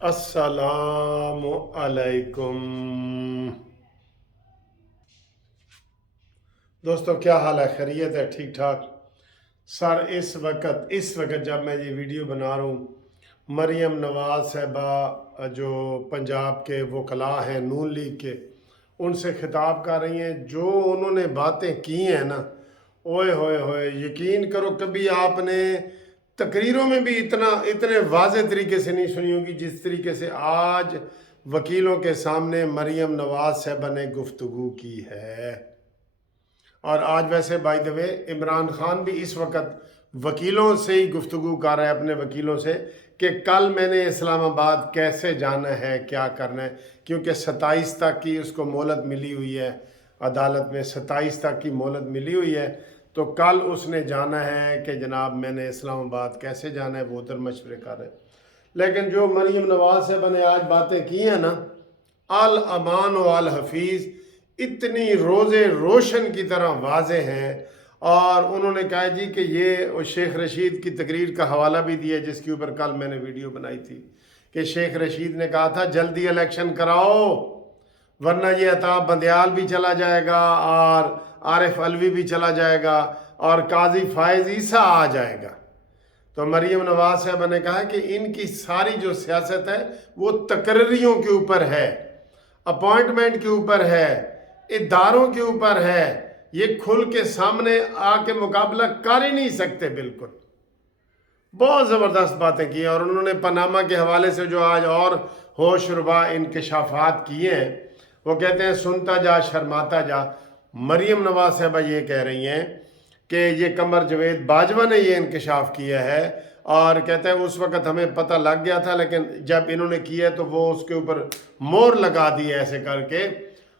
السلام علیکم دوستو، کیا حال ہے؟ خیریت ہے؟ ٹھیک ٹھاک سر؟ اس وقت جب میں یہ ویڈیو بنا رہا ہوں، مریم نواز صاحبہ جو پنجاب کے وکلاء ہیں نون لیگ کے، ان سے خطاب کر رہی ہیں۔ جو انہوں نے باتیں کی ہیں نا، اوئے ہوئے ہوئے، یقین کرو کبھی آپ نے تقریروں میں بھی اتنے واضح طریقے سے نہیں سنی ہوگی جس طریقے سے آج وکیلوں کے سامنے مریم نواز صاحبہ نے گفتگو کی ہے۔ اور آج ویسے بائی دا وے عمران خان بھی اس وقت وکیلوں سے ہی گفتگو کر رہا ہے، اپنے وکیلوں سے، کہ کل میں نے اسلام آباد کیسے جانا ہے، کیا کرنا ہے، کیونکہ 27 تک کی اس کو مہلت ملی ہوئی ہے، عدالت میں 27 تک کی مہلت ملی ہوئی ہے، تو کل اس نے جانا ہے کہ جناب میں نے اسلام آباد کیسے جانا ہے، وہ ادھر مشورے کر رہے ہیں۔ لیکن جو مریم نواز صاحبہ نے آج باتیں کی ہیں نا، الامان و الحفیظ، اتنی روزے روشن کی طرح واضح ہیں۔ اور انہوں نے کہا جی کہ یہ شیخ رشید کی تقریر کا حوالہ بھی دیا، جس کے اوپر کل میں نے ویڈیو بنائی تھی، کہ شیخ رشید نے کہا تھا جلدی الیکشن کراؤ ورنہ یہ عطا بندیال بھی چلا جائے گا اور عارف علوی بھی چلا جائے گا اور قاضی فائز عیسیٰ آ جائے گا۔ تو مریم نواز صاحبہ نے کہا کہ ان کی ساری جو سیاست ہے وہ تقرریوں کے اوپر ہے، اپوائنٹمنٹ کے اوپر ہے، اداروں کے اوپر ہے، یہ کھل کے سامنے آ کے مقابلہ کر ہی نہیں سکتے۔ بالکل بہت زبردست باتیں کی، اور انہوں نے پاناما کے حوالے سے جو آج اور ہوش ربا انکشافات کیے ہیں، وہ کہتے ہیں سنتا جا شرماتا جا۔ مریم نواز صاحبہ یہ کہہ رہی ہیں کہ یہ قمر جاوید باجوہ نے یہ انکشاف کیا ہے، اور کہتے ہیں اس وقت ہمیں پتہ لگ گیا تھا، لیکن جب انہوں نے کیا تو وہ اس کے اوپر مور لگا دی ایسے کر کے۔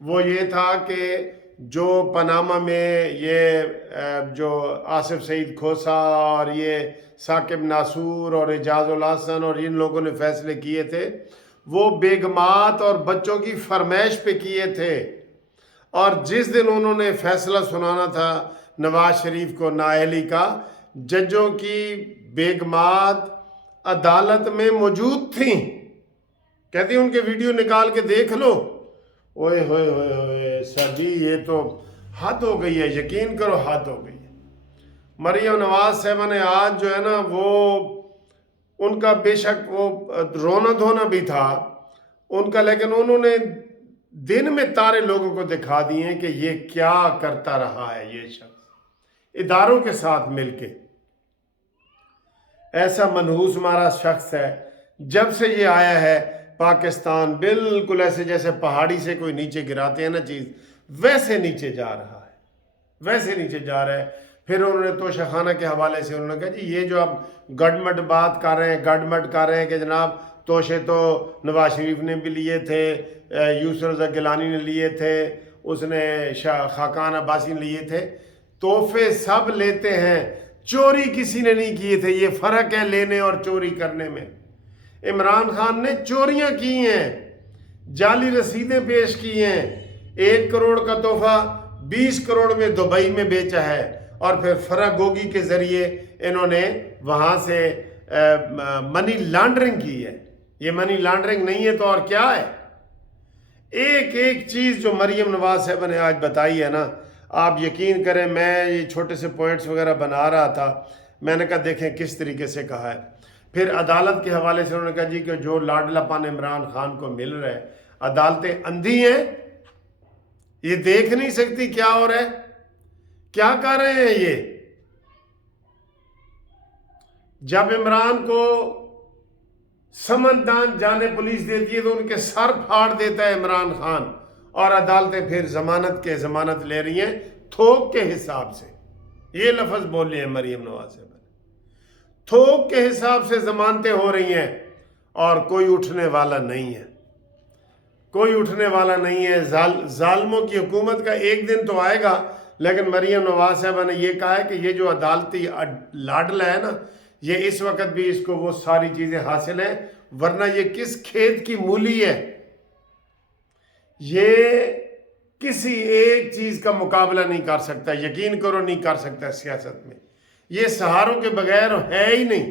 وہ یہ تھا کہ جو پاناما میں یہ جو آصف سعید کھوسا اور یہ ثاقب ناصور اور اعجاز الحسن اور ان لوگوں نے فیصلے کیے تھے، وہ بیگمات اور بچوں کی فرمائش پہ کیے تھے، اور جس دن انہوں نے فیصلہ سنانا تھا نواز شریف کو نااہلی کا، ججوں کی بیگمات عدالت میں موجود تھیں۔ کہتی ہیں ان کے ویڈیو نکال کے دیکھ لو۔ اوئے ہوئے ہوئے ہوئے سر جی، یہ تو حد ہو گئی ہے، یقین کرو حد ہو گئی ہے۔ مریم نواز صاحبہ نے آج جو ہے نا، وہ ان کا بے شک وہ رونا دھونا بھی تھا ان کا، لیکن انہوں نے دن میں تارے لوگوں کو دکھا دیے ہیں کہ یہ کیا کرتا رہا ہے۔ یہ شخص اداروں کے ساتھ مل کے ایسا منحوس ہمارا شخص ہے، جب سے یہ آیا ہے پاکستان بالکل ایسے جیسے پہاڑی سے کوئی نیچے گراتے ہیں نا چیز، ویسے نیچے جا رہا ہے، ویسے نیچے جا رہا ہے۔ پھر انہوں نے توشہ خانہ کے حوالے سے انہوں نے کہا جی یہ جو آپ گڈمٹ بات کر رہے ہیں، گڈمٹ کر رہے ہیں کہ جناب توشے تو نواز شریف نے بھی لیے تھے، یوسف رضا گیلانی نے لیے تھے، اس نے خاقان عباسی نے لیے تھے، تحفے سب لیتے ہیں، چوری کسی نے نہیں کیے تھے۔ یہ فرق ہے لینے اور چوری کرنے میں۔ عمران خان نے چوریاں کی ہیں، جعلی رسیدیں پیش کی ہیں، 1 کروڑ کا تحفہ 20 کروڑ میں دبئی میں بیچا ہے، اور پھر فرا گوگی کے ذریعے انہوں نے وہاں سے منی لانڈرنگ کی ہے۔ یہ منی لانڈرنگ نہیں ہے تو اور کیا ہے؟ ایک ایک چیز جو مریم نواز صاحبہ نے آج بتائی ہے نا، آپ یقین کریں، میں یہ چھوٹے سے پوائنٹس وغیرہ بنا رہا تھا، میں نے کہا دیکھیں کس طریقے سے کہا ہے۔ پھر عدالت کے حوالے سے انہوں نے کہا جی کہ جو لاڈلا پن عمران خان کو مل رہا ہے، عدالتیں اندھی ہیں، یہ دیکھ نہیں سکتی کیا ہو رہا ہے، کیا کر رہے ہیں یہ۔ جب عمران کو سمندان جانے پولیس دیتی ہے تو ان کے سر پھاڑ دیتا ہے عمران خان، اور عدالتیں پھر ضمانت لے رہی ہیں تھوک کے حساب سے۔ یہ لفظ بولے ہیں مریم نواز صاحب، تھوک کے حساب سے ضمانتیں ہو رہی ہیں، اور کوئی اٹھنے والا نہیں ہے، کوئی اٹھنے والا نہیں ہے۔ ظالموں کی حکومت کا ایک دن تو آئے گا، لیکن مریم نواز صاحبہ نے یہ کہا ہے کہ یہ جو عدالتی لاڈلا ہے نا، یہ اس وقت بھی اس کو وہ ساری چیزیں حاصل ہیں، ورنہ یہ کس کھیت کی مولی ہے، یہ کسی ایک چیز کا مقابلہ نہیں کر سکتا، یقین کرو نہیں کر سکتا سیاست میں، یہ سہاروں کے بغیر ہے ہی نہیں۔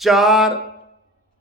4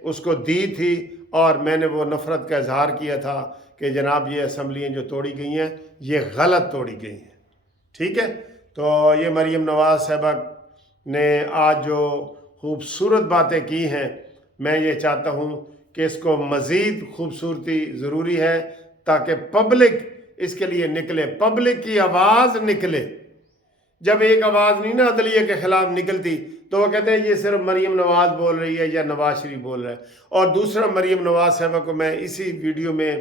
اس کو دی تھی اور میں نے وہ نفرت کا اظہار کیا تھا کہ جناب یہ اسمبلیاں جو توڑی گئی ہیں یہ غلط توڑی گئی ہیں، ٹھیک ہے؟ تو یہ مریم نواز صاحبہ نے آج جو خوبصورت باتیں کی ہیں، میں یہ چاہتا ہوں کہ اس کو مزید خوبصورتی ضروری ہے تاکہ پبلک اس کے لیے نکلے، پبلک کی آواز نکلے۔ جب ایک آواز نہیں نا عدلیہ کے خلاف نکلتی تو وہ کہتے ہیں یہ صرف مریم نواز بول رہی ہے یا نواز شریف بول رہا ہے۔ اور دوسرا، مریم نواز صاحبہ کو میں اسی ویڈیو میں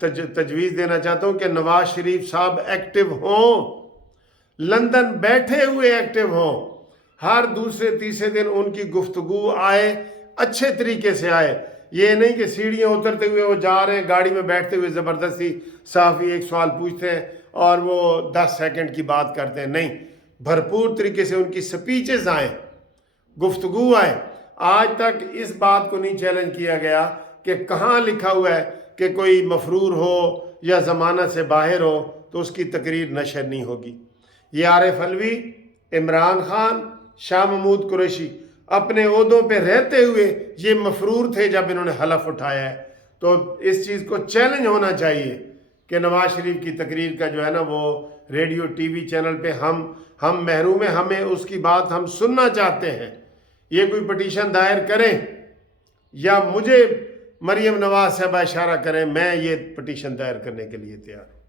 تجویز دینا چاہتا ہوں کہ نواز شریف صاحب ایکٹیو ہوں، لندن بیٹھے ہوئے ایکٹیو ہوں، ہر دوسرے تیسرے دن ان کی گفتگو آئے، اچھے طریقے سے آئے۔ یہ نہیں کہ سیڑھیاں اترتے ہوئے وہ جا رہے ہیں، گاڑی میں بیٹھتے ہوئے زبردستی صحافی ایک سوال پوچھتے ہیں اور وہ 10 سیکنڈ کی بات کرتے ہیں، نہیں، بھرپور طریقے سے ان کی سپیچز آئیں، گفتگو آئے۔ آج تک اس بات کو نہیں چیلنج کیا گیا کہ کہاں لکھا ہوا ہے کہ کوئی مفرور ہو یا ضمانت سے باہر ہو تو اس کی تقریر نشر نہیں ہوگی۔ یہ عارف علوی، عمران خان، شاہ محمود قریشی اپنے عہدوں پہ رہتے ہوئے یہ مفرور تھے جب انہوں نے حلف اٹھایا ہے۔ تو اس چیز کو چیلنج ہونا چاہیے کہ نواز شریف کی تقریر کا جو ہے نا وہ ریڈیو ٹی وی چینل پہ ہم محروم ہیں، ہمیں اس کی بات ہم سننا چاہتے ہیں۔ یہ کوئی پٹیشن دائر کریں یا مجھے مریم نواز صاحبہ اشارہ کریں، میں یہ پٹیشن دائر کرنے کے لیے تیار ہوں۔